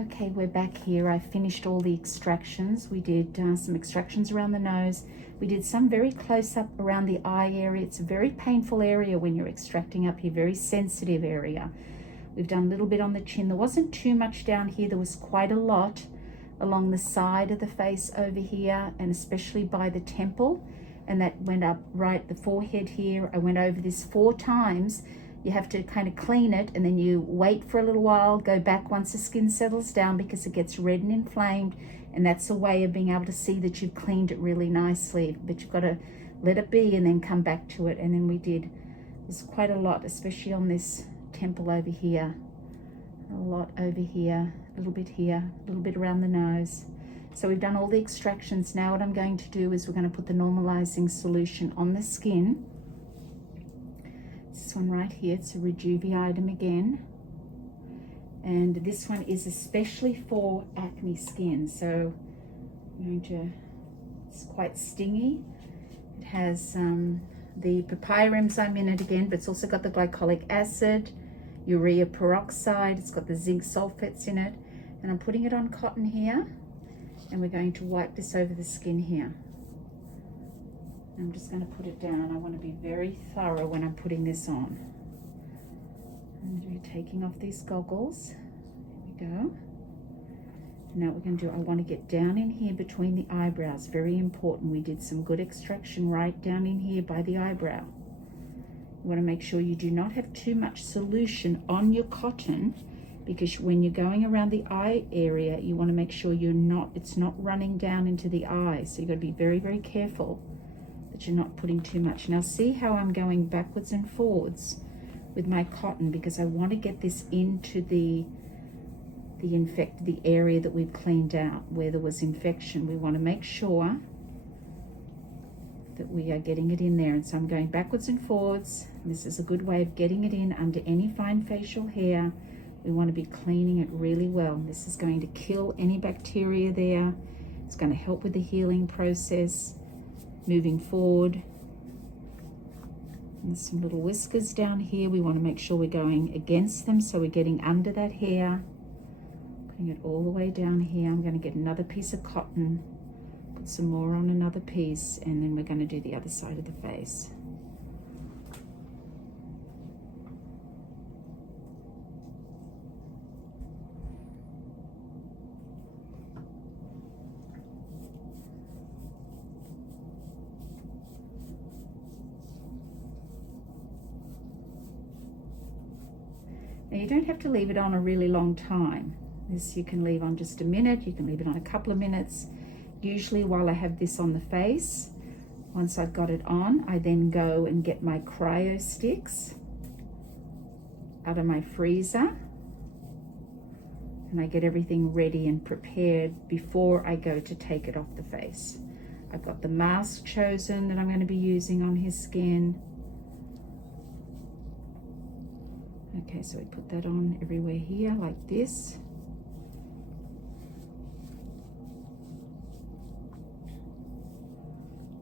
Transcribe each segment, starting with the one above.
Okay, we're back here. I finished all the extractions. We did some extractions around the nose. We did some very close up around the eye area. It's a very painful area when you're extracting up here, very sensitive area. We've done a little bit on the chin. There wasn't too much down here. There was quite a lot along the side of the face over here, and especially by the temple. And that went up right the forehead here. I went over this 4 times. You have to kind of clean it, and then you wait for a little while, go back once the skin settles down because it gets red and inflamed, and that's a way of being able to see that you've cleaned it really nicely. But you've got to let it be and then come back to it. And then we did, there's quite a lot, especially on this temple over here. A lot over here, a little bit here, a little bit around the nose. So we've done all the extractions. Now what I'm going to do is we're going to put the normalizing solution on the skin. This one right here, it's a Rejuve item again. And this one is especially for acne skin. So I'm going to, it's quite stingy. It has the papaya enzyme in it again, but it's also got the glycolic acid, urea peroxide, it's got the zinc sulfates in it. And I'm putting it on cotton here, and we're going to wipe this over the skin here. I'm just going to put it down. I want to be very thorough when I'm putting this on. I'm going to be taking off these goggles. There we go. Now what we're going to do, I want to get down in here between the eyebrows. Very important. We did some good extraction right down in here by the eyebrow. You want to make sure you do not have too much solution on your cotton, because when you're going around the eye area, you want to make sure it's not running down into the eye. So you've got to be very, very careful that you're not putting too much. Now see how I'm going backwards and forwards with my cotton, because I want to get this into the area that we've cleaned out where there was infection. We want to make sure that we are getting it in there. And so I'm going backwards and forwards. And this is a good way of getting it in under any fine facial hair. We want to be cleaning it really well. This is going to kill any bacteria there. It's going to help with the healing process moving forward. And there's some little whiskers down here. We want to make sure we're going against them, so we're getting under that hair. Putting it all the way down here. I'm going to get another piece of cotton, put some more on another piece, and then we're going to do the other side of the face. Now you don't have to leave it on a really long time. This you can leave on just a minute, you can leave it on a couple of minutes. Usually while I have this on the face, once I've got it on, I then go and get my Cryo sticks out of my freezer, and I get everything ready and prepared before I go to take it off the face. I've got the mask chosen that I'm going to be using on his skin. Okay, so we put that on everywhere here like this.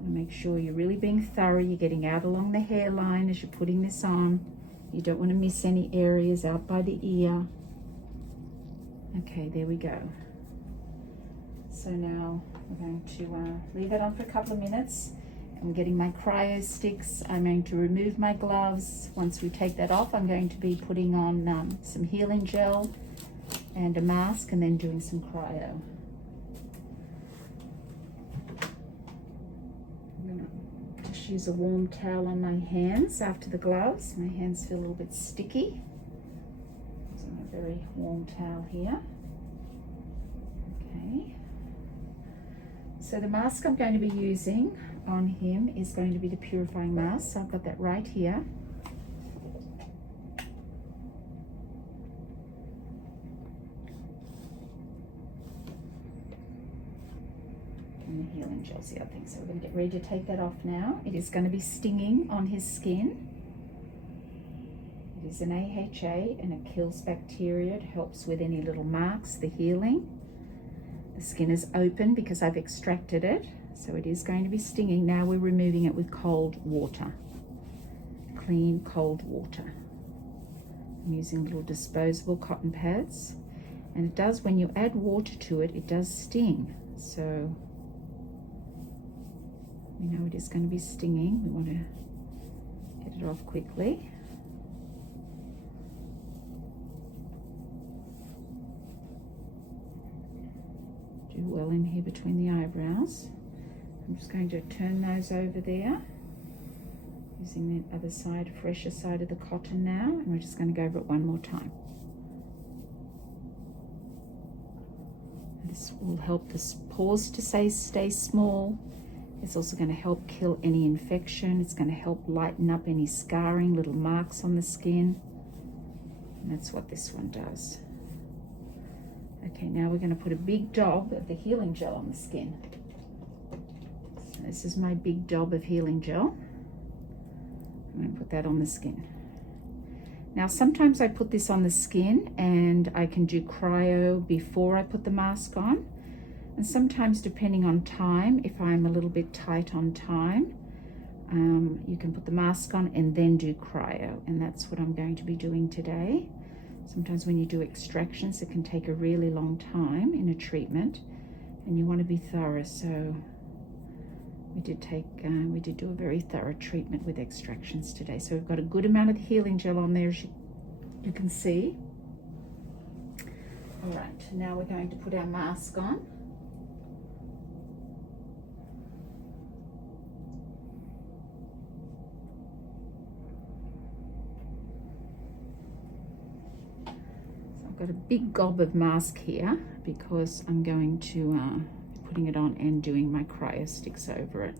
And make sure you're really being thorough. You're getting out along the hairline as you're putting this on. You don't want to miss any areas out by the ear. Okay, there we go. So now we're going to leave it on for a couple of minutes. I'm getting my Cryo sticks. I'm going to remove my gloves. Once we take that off, I'm going to be putting on some healing gel and a mask, and then doing some Cryo. I'm going to just use a warm towel on my hands after the gloves. My hands feel a little bit sticky. Using a very warm towel here. Okay. So the mask I'm going to be using on him is going to be the purifying mask. So I've got that right here. And the healing gel's the other thing. So we're going to get ready to take that off now. It is going to be stinging on his skin. It is an AHA and it kills bacteria. It helps with any little marks, the healing. The skin is open because I've extracted it. So it is going to be stinging. Now we're removing it with cold water. Clean, cold water. I'm using little disposable cotton pads. And it does, when you add water to it, it does sting. So we know it is going to be stinging. We want to get it off quickly. Do well in here between the eyebrows. I'm just going to turn those over there, using the other side, fresher side of the cotton now, and we're just going to go over it one more time. This will help the pores to stay small. It's also going to help kill any infection. It's going to help lighten up any scarring, little marks on the skin. And that's what this one does. Okay, now we're going to put a big dob of the healing gel on the skin. So this is my big dob of healing gel. I'm going to put that on the skin. Now sometimes I put this on the skin and I can do cryo before I put the mask on. And sometimes, depending on time, if I'm a little bit tight on time, you can put the mask on and then do cryo. And that's what I'm going to be doing today. Sometimes when you do extractions, it can take a really long time in a treatment and you want to be thorough. So we did do a very thorough treatment with extractions today. So we've got a good amount of the healing gel on there, as you can see. All right, now we're going to put our mask on. So I've got a big gob of mask here because I'm going to putting it on and doing my cryo sticks over it.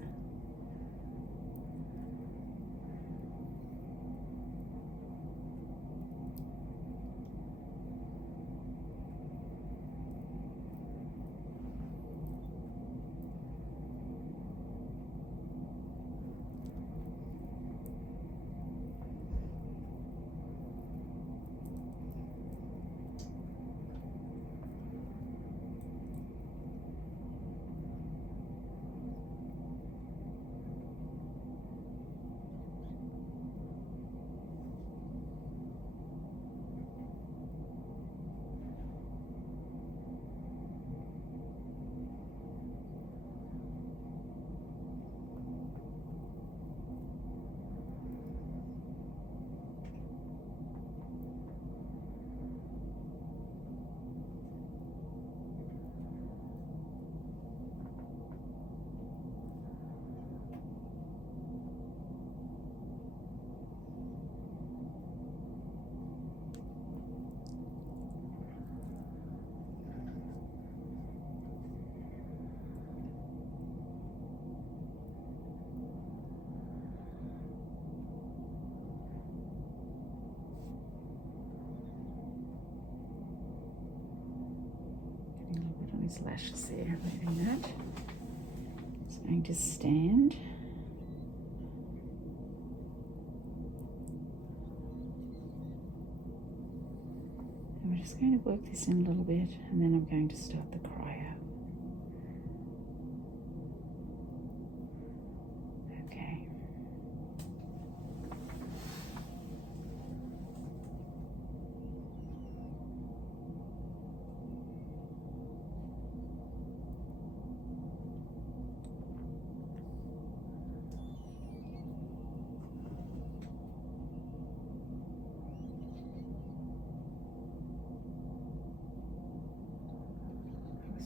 His lashes there, moving that. It's going to stand. And we're just going to work this in a little bit, and then I'm going to start the cryo. Okay.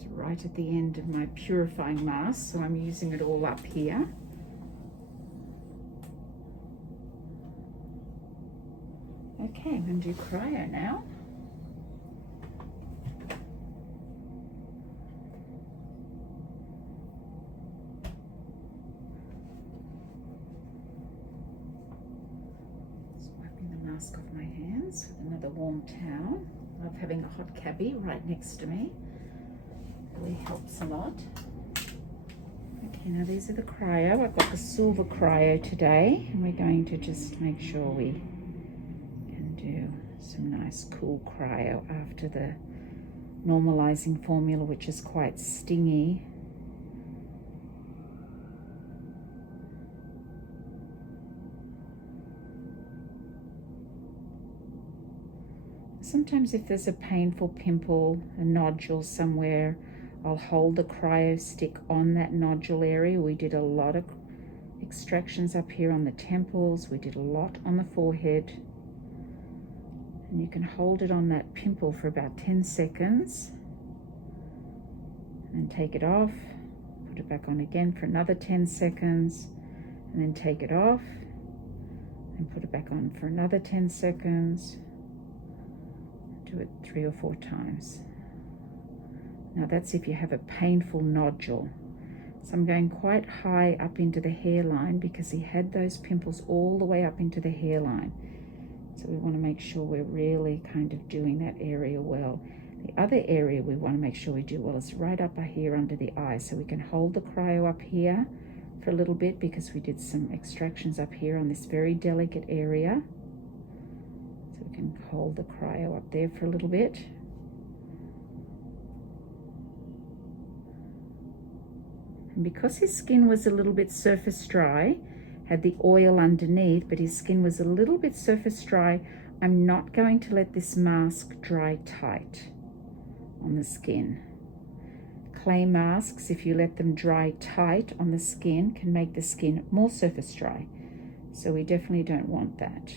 Right at the end of my purifying mask, so I'm using it all up here. Okay, I'm going to do cryo now. Just wiping the mask off my hands with another warm towel. I love having a hot cabbie right next to me. Really helps a lot. Okay, now these are the cryo. I've got the silver cryo today, and we're going to just make sure we can do some nice cool cryo after the normalizing formula, which is quite stingy. Sometimes if there's a painful pimple, a nodule somewhere, I'll hold the cryo stick on that nodule area. We did a lot of extractions up here on the temples. We did a lot on the forehead. And you can hold it on that pimple for about 10 seconds. And then take it off. Put it back on again for another 10 seconds. And then take it off. And put it back on for another 10 seconds. Do it 3 or 4 times. Now that's if you have a painful nodule. So I'm going quite high up into the hairline because he had those pimples all the way up into the hairline. So we want to make sure we're really kind of doing that area well. The other area we want to make sure we do well is right up here under the eye. So we can hold the cryo up here for a little bit because we did some extractions up here on this very delicate area. So we can hold the cryo up there for a little bit. And because his skin was a little bit surface dry, had the oil underneath, but his skin was a little bit surface dry, I'm not going to let this mask dry tight on the skin. Clay masks, if you let them dry tight on the skin, can make the skin more surface dry. So we definitely don't want that.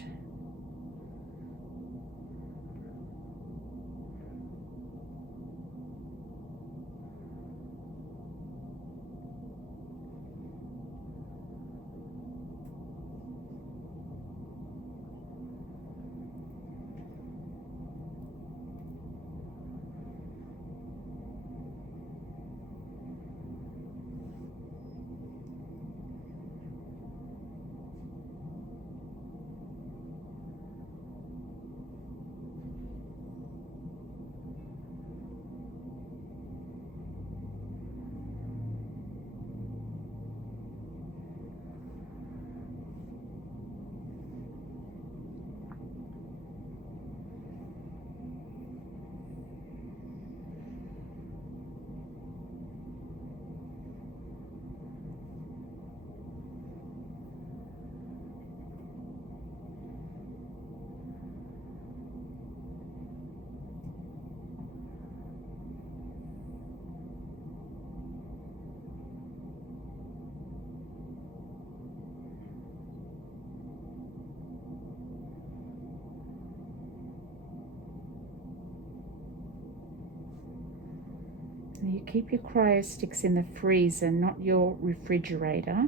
You keep your cryo sticks in the freezer, not your refrigerator.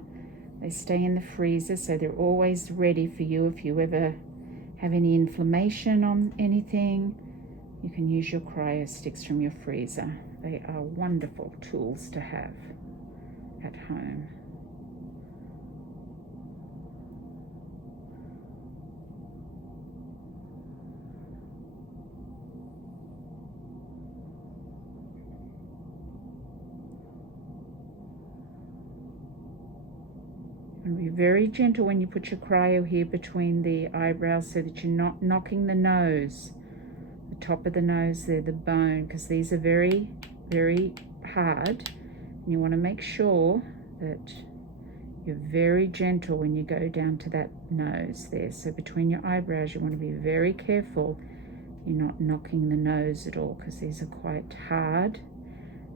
They stay in the freezer, so they're always ready for you. If you ever have any inflammation on anything, you can use your cryo sticks from your freezer. They are wonderful tools to have at home. And be very gentle when you put your cryo here between the eyebrows so that you're not knocking the nose, the top of the nose there, the bone, because these are very, very hard. And you want to make sure that you're very gentle when you go down to that nose there. So between your eyebrows, you want to be very careful you're not knocking the nose at all, because these are quite hard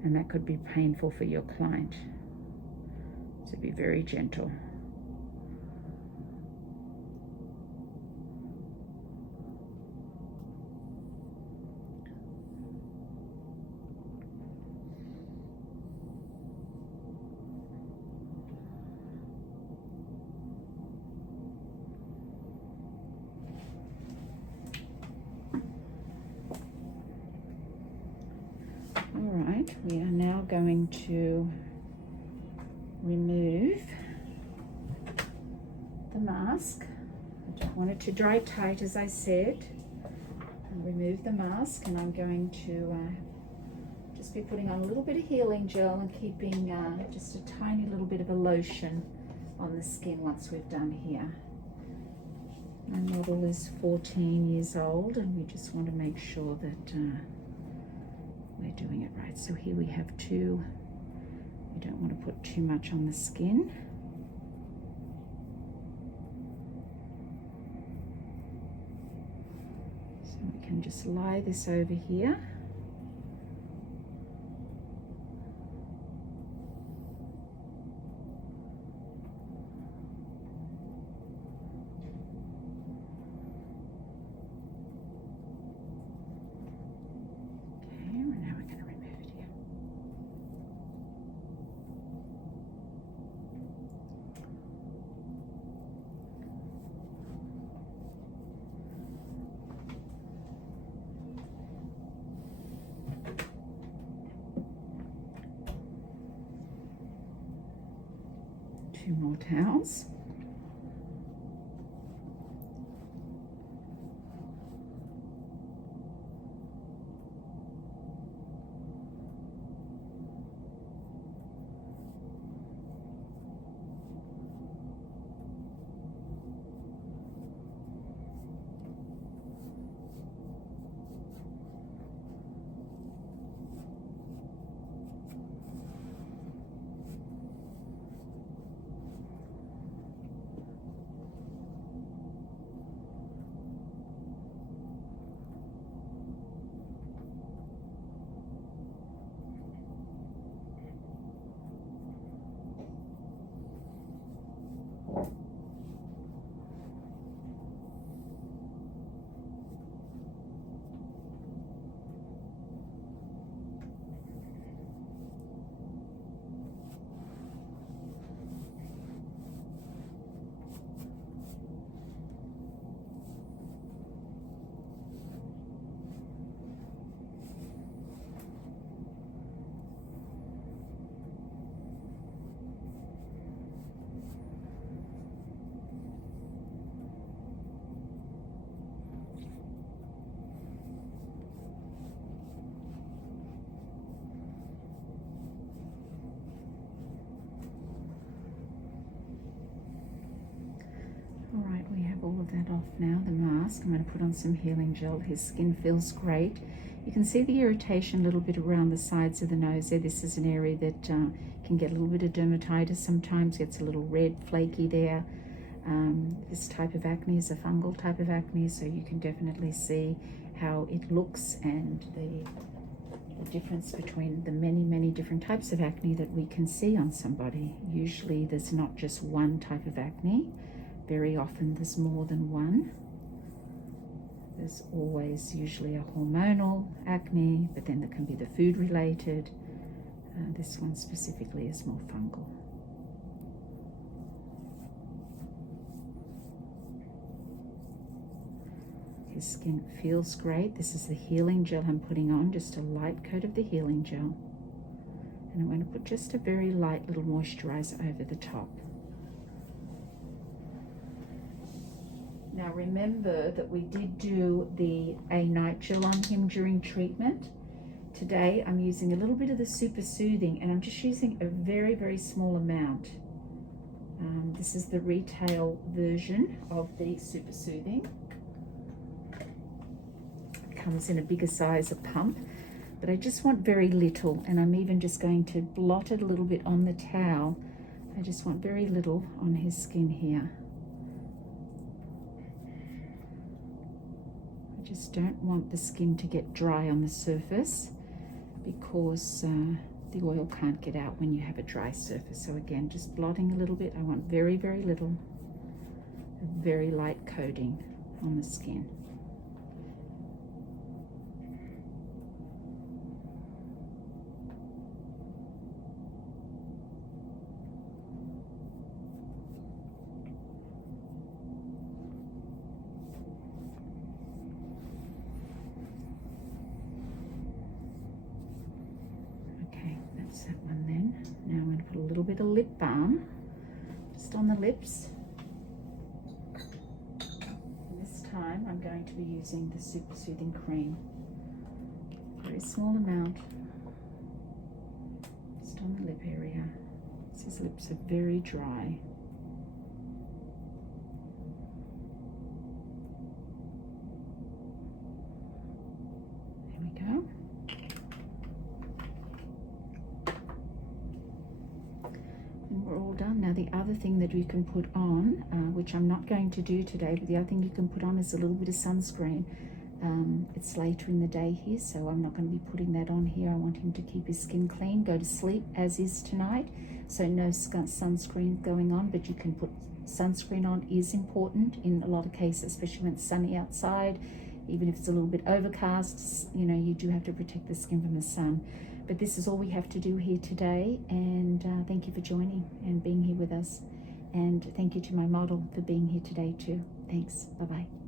and that could be painful for your client. So be very gentle. Alright, we are now going to remove the mask. I don't want it to dry tight, as I said. I'll remove the mask, and I'm going to just be putting on a little bit of healing gel and keeping just a tiny little bit of a lotion on the skin once we've done here. My model is 14 years old, and we just want to make sure that we're doing it right. So here we have 2. We don't want to put too much on the skin. So we can just lie this over here. Two more towels. All right, we have all of that off now, the mask. I'm going to put on some healing gel. His skin feels great. You can see the irritation a little bit around the sides of the nose there. This is an area that can get a little bit of dermatitis sometimes, gets a little red, flaky there. This type of acne is a fungal type of acne, so you can definitely see how it looks and the difference between the many different types of acne that we can see on somebody. Usually there's not just one type of acne. Very often there's more than one. There's always usually a hormonal acne, but then there can be the food related. This one specifically is more fungal. His skin feels great. This is the healing gel I'm putting on, just a light coat of the healing gel. And I'm going to put just a very light little moisturizer over the top. Now remember that we did do the A night gel on him during treatment. Today I'm using a little bit of the super soothing, and I'm just using a very small amount. This is the retail version of the super soothing. It comes in a bigger size, a pump, but I just want very little, and I'm even just going to blot it a little bit on the towel. I just want very little on his skin here. Just don't want the skin to get dry on the surface, because the oil can't get out when you have a dry surface. So again, just blotting a little bit. I want very little, a very light coating on the skin. That one then. Now I'm going to put a little bit of lip balm just on the lips. And this time I'm going to be using the super soothing cream. Very small amount, just on the lip area. His lips are very dry. There we go. We're all done. Now the other thing that you can put on, which I'm not going to do today, but the other thing you can put on is a little bit of sunscreen. It's later in the day here, so I'm not going to be putting that on here. I want him to keep his skin clean, go to sleep, as is tonight. So no sunscreen going on, but you can put sunscreen on. Is important in a lot of cases, especially when it's sunny outside. Even if it's a little bit overcast, you know, you do have to protect the skin from the sun. But this is all we have to do here today, and thank you for joining and being here with us. And thank you to my model for being here today too. Thanks. Bye-bye.